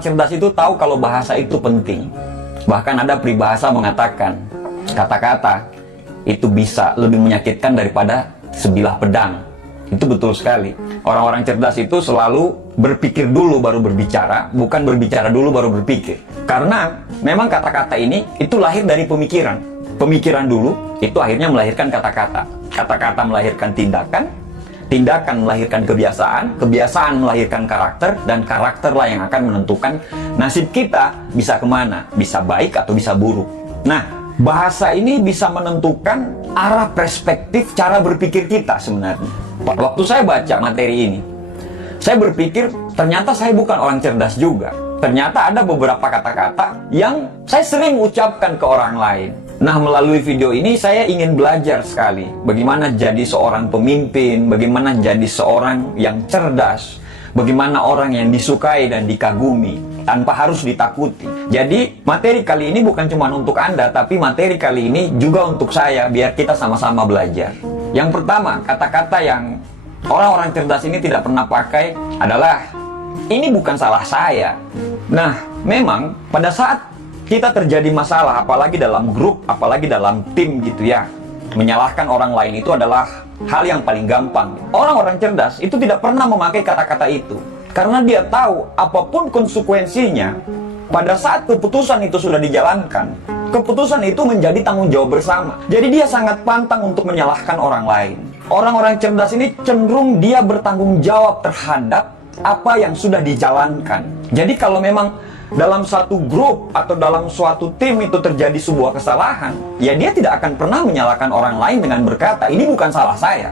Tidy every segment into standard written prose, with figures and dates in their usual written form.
Orang-orang cerdas itu tahu kalau bahasa itu penting. Bahkan ada peribahasa mengatakan, kata-kata itu bisa lebih menyakitkan daripada sebilah pedang. Itu betul sekali. Orang-orang cerdas itu selalu berpikir dulu baru berbicara, bukan berbicara dulu baru berpikir. Karena memang kata-kata ini itu lahir dari pemikiran. Pemikiran dulu itu akhirnya melahirkan kata-kata. Kata-kata melahirkan tindakan, tindakan melahirkan kebiasaan, kebiasaan melahirkan karakter, dan karakterlah yang akan menentukan nasib kita bisa kemana, bisa baik atau bisa buruk. Nah, bahasa ini bisa menentukan arah perspektif cara berpikir kita sebenarnya. Waktu saya baca materi ini, saya berpikir ternyata saya bukan orang cerdas juga. Ternyata ada beberapa kata-kata yang saya sering ucapkan ke orang lain. Nah, melalui video ini saya ingin belajar sekali bagaimana jadi seorang pemimpin, bagaimana jadi seorang yang cerdas, bagaimana orang yang disukai dan dikagumi tanpa harus ditakuti. Jadi, materi kali ini bukan cuma untuk Anda, tapi materi kali ini juga untuk saya, biar kita sama-sama belajar. Yang pertama, kata-kata yang orang-orang cerdas ini tidak pernah pakai adalah, ini bukan salah saya. Nah, memang pada saat kita terjadi masalah, apalagi dalam grup, apalagi dalam tim gitu ya, menyalahkan orang lain itu adalah hal yang paling gampang. Orang-orang cerdas itu tidak pernah memakai kata-kata itu. Karena dia tahu apapun konsekuensinya, pada saat keputusan itu sudah dijalankan, keputusan itu menjadi tanggung jawab bersama. Jadi dia sangat pantang untuk menyalahkan orang lain. Orang-orang cerdas ini cenderung dia bertanggung jawab terhadap apa yang sudah dijalankan. Jadi kalau memang dalam satu grup atau dalam suatu tim itu terjadi sebuah kesalahan, ya dia tidak akan pernah menyalahkan orang lain dengan berkata, ini bukan salah saya.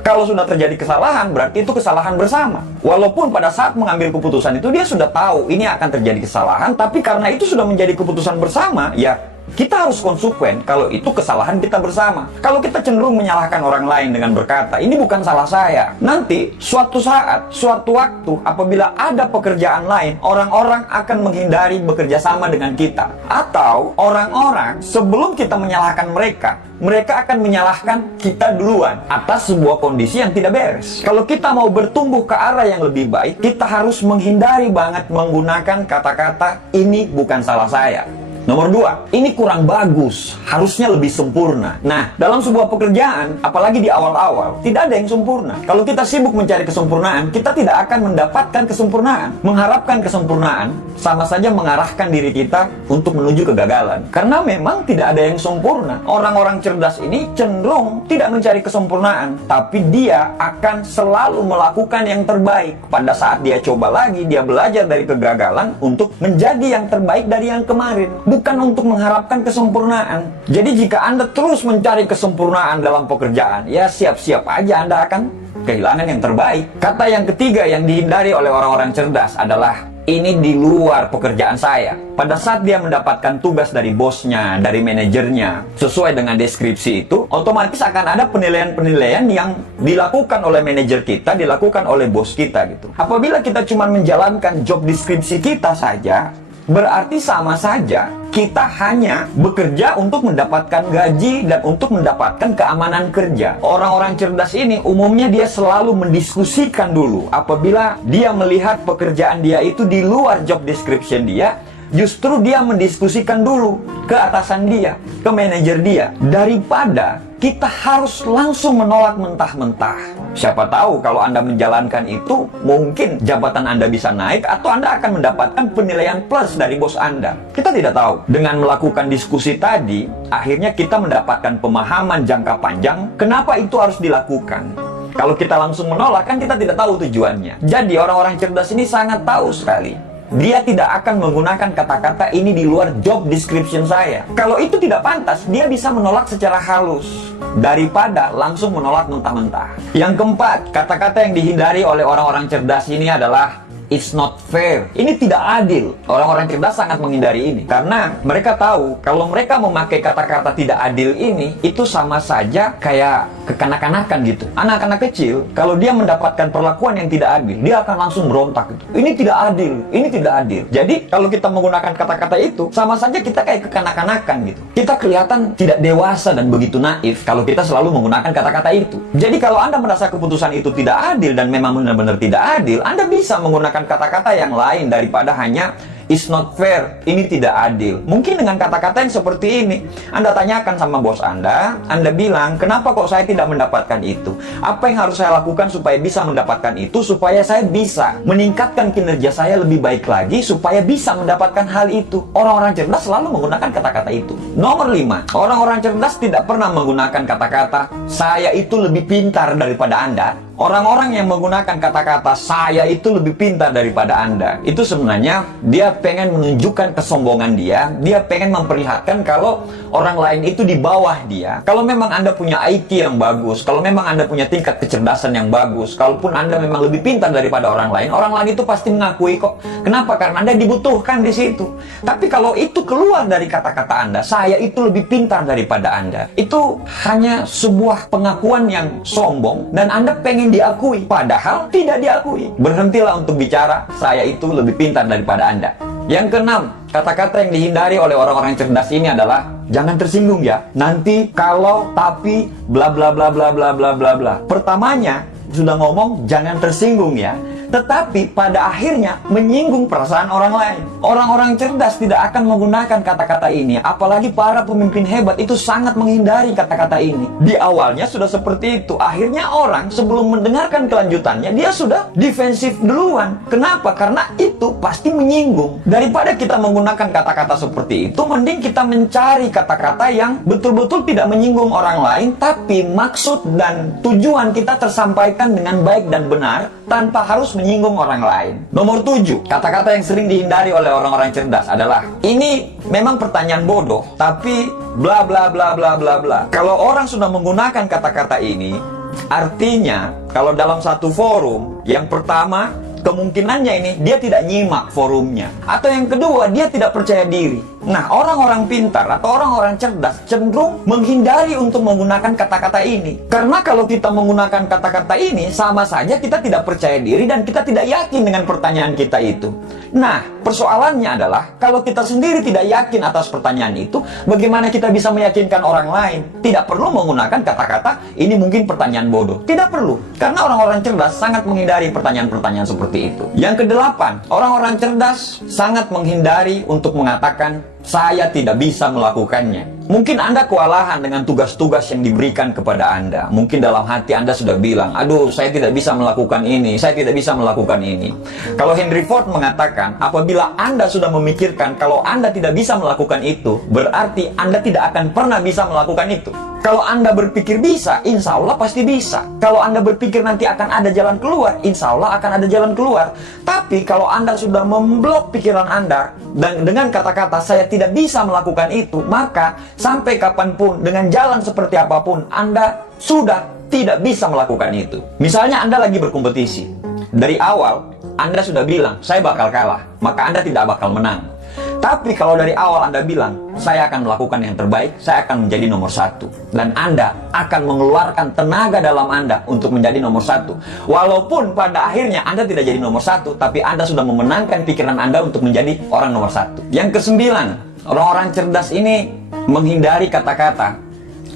Kalau sudah terjadi kesalahan, berarti itu kesalahan bersama. Walaupun pada saat mengambil keputusan itu dia sudah tahu ini akan terjadi kesalahan, tapi karena itu sudah menjadi keputusan bersama, ya kita harus konsekuen kalau itu kesalahan kita bersama. Kalau kita cenderung menyalahkan orang lain dengan berkata, ini bukan salah saya, nanti suatu saat, suatu waktu, apabila ada pekerjaan lain, orang-orang akan menghindari bekerja sama dengan kita. Atau orang-orang sebelum kita menyalahkan mereka, mereka akan menyalahkan kita duluan atas sebuah kondisi yang tidak beres. Kalau kita mau bertumbuh ke arah yang lebih baik, kita harus menghindari banget menggunakan kata-kata, ini bukan salah saya. Nomor 2, ini kurang bagus, harusnya lebih sempurna. Nah, dalam sebuah pekerjaan, apalagi di awal-awal, tidak ada yang sempurna. Kalau kita sibuk mencari kesempurnaan, kita tidak akan mendapatkan kesempurnaan. Mengharapkan kesempurnaan, sama saja mengarahkan diri kita untuk menuju kegagalan. Karena memang tidak ada yang sempurna. Orang-orang cerdas ini cenderung tidak mencari kesempurnaan, tapi dia akan selalu melakukan yang terbaik. Pada saat dia coba lagi, dia belajar dari kegagalan untuk menjadi yang terbaik dari yang kemarin. Bukan untuk mengharapkan kesempurnaan. Jadi jika Anda terus mencari kesempurnaan dalam pekerjaan, ya siap-siap aja Anda akan kehilangan yang terbaik. Kata yang ketiga yang dihindari oleh orang-orang cerdas adalah, ini di luar pekerjaan saya. Pada saat dia mendapatkan tugas dari bosnya, dari manajernya, sesuai dengan deskripsi itu, otomatis akan ada penilaian-penilaian yang dilakukan oleh manajer kita, dilakukan oleh bos kita gitu. Apabila kita cuma menjalankan job deskripsi kita saja, berarti sama saja kita hanya bekerja untuk mendapatkan gaji dan untuk mendapatkan keamanan kerja. Orang-orang cerdas ini umumnya dia selalu mendiskusikan dulu. Apabila dia melihat pekerjaan dia itu di luar job description dia, justru dia mendiskusikan dulu ke atasan dia, ke manajer dia, daripada kita harus langsung menolak mentah-mentah. Siapa tahu kalau Anda menjalankan itu, mungkin jabatan Anda bisa naik atau Anda akan mendapatkan penilaian plus dari bos Anda. Kita tidak tahu. Dengan melakukan diskusi tadi, akhirnya kita mendapatkan pemahaman jangka panjang kenapa itu harus dilakukan. Kalau kita langsung menolak, kan kita tidak tahu tujuannya. Jadi orang-orang cerdas ini sangat tahu sekali. Dia tidak akan menggunakan kata-kata ini di luar job description saya. Kalau itu tidak pantas, dia bisa menolak secara halus daripada langsung menolak mentah-mentah. Yang keempat, kata-kata yang dihindari oleh orang-orang cerdas ini adalah it's not fair. Ini tidak adil. Orang-orang cerdas sangat menghindari ini karena mereka tahu kalau mereka memakai kata-kata tidak adil ini, itu sama saja kayak kekanak-kanakan gitu. Anak-anak kecil kalau dia mendapatkan perlakuan yang tidak adil, dia akan langsung berontak gitu. Ini tidak adil, ini tidak adil. Jadi kalau kita menggunakan kata-kata itu, sama saja kita kayak kekanak-kanakan gitu. Kita kelihatan tidak dewasa dan begitu naif kalau kita selalu menggunakan kata-kata itu. Jadi kalau Anda merasa keputusan itu tidak adil dan memang benar-benar tidak adil, Anda bisa menggunakan menggunakan kata-kata yang lain daripada hanya "it's not fair", ini tidak adil. Mungkin dengan kata-kata yang seperti ini, Anda tanyakan sama bos Anda bilang, kenapa kok saya tidak mendapatkan itu? Apa yang harus saya lakukan supaya bisa mendapatkan itu, supaya saya bisa meningkatkan kinerja saya lebih baik lagi, supaya bisa mendapatkan hal itu. Orang-orang cerdas selalu menggunakan kata-kata itu. Nomor 5, orang-orang cerdas tidak pernah menggunakan kata-kata "saya itu lebih pintar daripada Anda". Orang-orang yang menggunakan kata-kata "saya itu lebih pintar daripada Anda", itu sebenarnya dia pengen menunjukkan kesombongan dia pengen memperlihatkan kalau orang lain itu di bawah dia. Kalau memang Anda punya IQ yang bagus, kalau memang Anda punya tingkat kecerdasan yang bagus, kalaupun Anda memang lebih pintar daripada orang lain itu pasti mengakui kok. Kenapa? Karena Anda dibutuhkan di situ. Tapi kalau itu keluar dari kata-kata Anda, "saya itu lebih pintar daripada Anda", itu hanya sebuah pengakuan yang sombong dan Anda pengen diakui, padahal tidak diakui. Berhentilah untuk bicara "saya itu lebih pintar daripada Anda". Yang keenam, kata-kata yang dihindari oleh orang-orang cerdas ini adalah "jangan tersinggung ya, nanti, kalau, tapi, bla bla bla bla bla bla bla bla". Pertamanya sudah ngomong "jangan tersinggung ya", tetapi pada akhirnya menyinggung perasaan orang lain. Orang-orang cerdas tidak akan menggunakan kata-kata ini, apalagi para pemimpin hebat itu sangat menghindari kata-kata ini. Di awalnya sudah seperti itu, akhirnya orang sebelum mendengarkan kelanjutannya, dia sudah defensif duluan. Kenapa? Karena itu pasti menyinggung. Daripada kita menggunakan kata-kata seperti itu, mending kita mencari kata-kata yang betul-betul tidak menyinggung orang lain, tapi maksud dan tujuan kita tersampaikan dengan baik dan benar, tanpa harus menyinggung orang lain. Nomor 7, kata-kata yang sering dihindari oleh orang-orang cerdas adalah, ini memang pertanyaan bodoh, tapi bla bla bla bla bla bla. Kalau orang sudah menggunakan kata-kata ini, artinya kalau dalam satu forum, yang pertama, kemungkinannya ini dia tidak nyimak forumnya, atau yang kedua, dia tidak percaya diri. Nah, orang-orang pintar atau orang-orang cerdas cenderung menghindari untuk menggunakan kata-kata ini. Karena kalau kita menggunakan kata-kata ini, sama saja kita tidak percaya diri dan kita tidak yakin dengan pertanyaan kita itu. Nah, persoalannya adalah, kalau kita sendiri tidak yakin atas pertanyaan itu, bagaimana kita bisa meyakinkan orang lain? Tidak perlu menggunakan kata-kata, ini mungkin pertanyaan bodoh. Tidak perlu. Karena orang-orang cerdas sangat menghindari pertanyaan-pertanyaan seperti itu. Yang kedelapan, orang-orang cerdas sangat menghindari untuk mengatakan, "saya tidak bisa melakukannya". Mungkin Anda kewalahan dengan tugas-tugas yang diberikan kepada Anda. Mungkin dalam hati Anda sudah bilang, "aduh, saya tidak bisa melakukan ini, saya tidak bisa melakukan ini". Kalau Henry Ford mengatakan, apabila Anda sudah memikirkan kalau Anda tidak bisa melakukan itu, berarti Anda tidak akan pernah bisa melakukan itu. Kalau Anda berpikir bisa, insya Allah pasti bisa. Kalau Anda berpikir nanti akan ada jalan keluar, insya Allah akan ada jalan keluar. Tapi kalau Anda sudah memblok pikiran Anda dan dengan kata-kata "saya tidak bisa melakukan itu", maka sampai kapanpun, dengan jalan seperti apapun, Anda sudah tidak bisa melakukan itu. Misalnya Anda lagi berkompetisi. Dari awal, Anda sudah bilang, "saya bakal kalah", maka Anda tidak bakal menang. Tapi kalau dari awal Anda bilang, "saya akan melakukan yang terbaik, saya akan menjadi nomor 1", dan Anda akan mengeluarkan tenaga dalam Anda untuk menjadi nomor 1. Walaupun pada akhirnya Anda tidak jadi nomor 1, tapi Anda sudah memenangkan pikiran Anda untuk menjadi orang nomor 1. Yang kesembilan, orang-orang cerdas ini menghindari kata-kata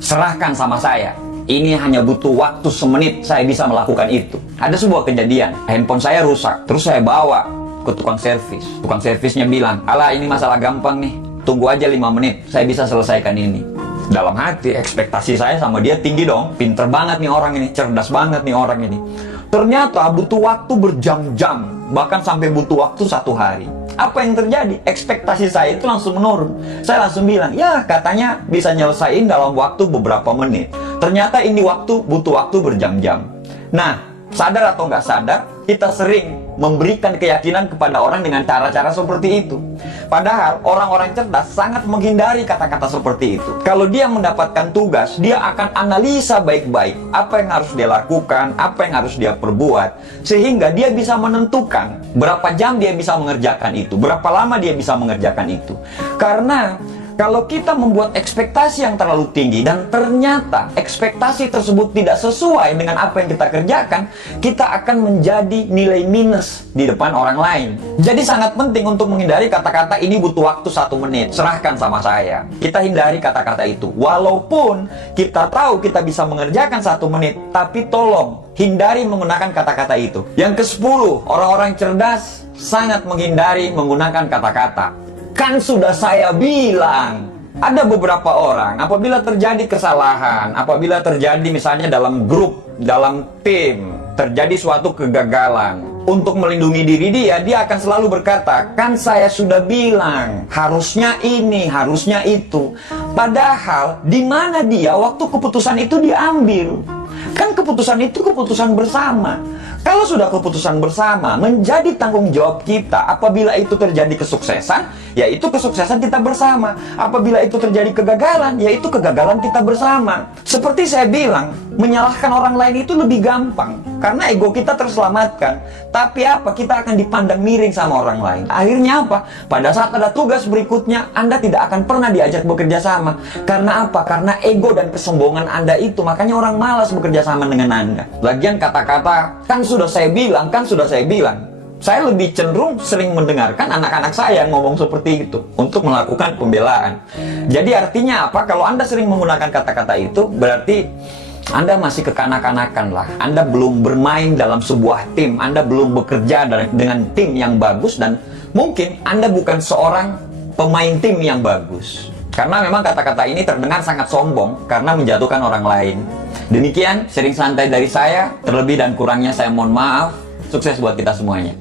"serahkan sama saya, ini hanya butuh waktu semenit, saya bisa melakukan itu". Ada sebuah kejadian, handphone saya rusak, terus saya bawa ke tukang servis. Tukang servisnya bilang, "alah, ini masalah gampang nih, tunggu aja 5 menit, saya bisa selesaikan ini". Dalam hati, ekspektasi saya sama dia tinggi dong. Pinter banget nih orang ini, cerdas banget nih orang ini. Ternyata butuh waktu berjam-jam, bahkan sampai butuh waktu 1 hari. Apa yang terjadi? Ekspektasi saya itu langsung menurun. Saya langsung bilang, "ya, katanya bisa nyelesain dalam waktu beberapa menit". Ternyata ini butuh waktu berjam-jam. Nah, sadar atau nggak sadar, kita sering memberikan keyakinan kepada orang dengan cara-cara seperti itu. Padahal orang-orang cerdas sangat menghindari kata-kata seperti itu. Kalau dia mendapatkan tugas, dia akan analisa baik-baik apa yang harus dia lakukan, apa yang harus dia perbuat, sehingga dia bisa menentukan berapa jam dia bisa mengerjakan itu, berapa lama dia bisa mengerjakan itu. Karena Kalau kita membuat ekspektasi yang terlalu tinggi dan ternyata ekspektasi tersebut tidak sesuai dengan apa yang kita kerjakan, kita akan menjadi nilai minus di depan orang lain. Jadi sangat penting untuk menghindari kata-kata ini butuh waktu 1 menit, serahkan sama saya. Kita hindari kata-kata itu. Walaupun kita tahu kita bisa mengerjakan 1 menit, tapi tolong hindari menggunakan kata-kata itu. Yang ke-10, orang-orang cerdas sangat menghindari menggunakan kata-kata "kan sudah saya bilang". Ada beberapa orang, apabila terjadi kesalahan, apabila terjadi misalnya dalam grup, dalam tim, terjadi suatu kegagalan, untuk melindungi diri dia akan selalu berkata, "kan saya sudah bilang, harusnya ini, harusnya itu". Padahal, di mana dia waktu keputusan itu diambil? Kan keputusan itu keputusan bersama. Kalau sudah keputusan bersama, menjadi tanggung jawab kita. Apabila itu terjadi kesuksesan, yaitu kesuksesan kita bersama. Apabila itu terjadi kegagalan, yaitu kegagalan kita bersama. Seperti saya bilang, menyalahkan orang lain itu lebih gampang, karena ego kita terselamatkan. Tapi apa? Kita akan dipandang miring sama orang lain. Akhirnya apa? Pada saat ada tugas berikutnya, Anda tidak akan pernah diajak bekerja sama. Karena apa? Karena ego dan kesombongan Anda itu. Makanya orang malas bekerja sama dengan Anda. Lagian kata-kata "kan sudah saya bilang, kan sudah saya bilang", saya lebih cenderung sering mendengarkan anak-anak saya ngomong seperti itu untuk melakukan pembelaan. Jadi artinya apa? Kalau Anda sering menggunakan kata-kata itu, berarti Anda masih kekanak-kanakan lah. Anda belum bermain dalam sebuah tim. Anda belum bekerja dengan tim yang bagus. Dan mungkin Anda bukan seorang pemain tim yang bagus. Karena memang kata-kata ini terdengar sangat sombong karena menjatuhkan orang lain. Demikian sharing santai dari saya. Terlebih dan kurangnya saya mohon maaf. Sukses buat kita semuanya.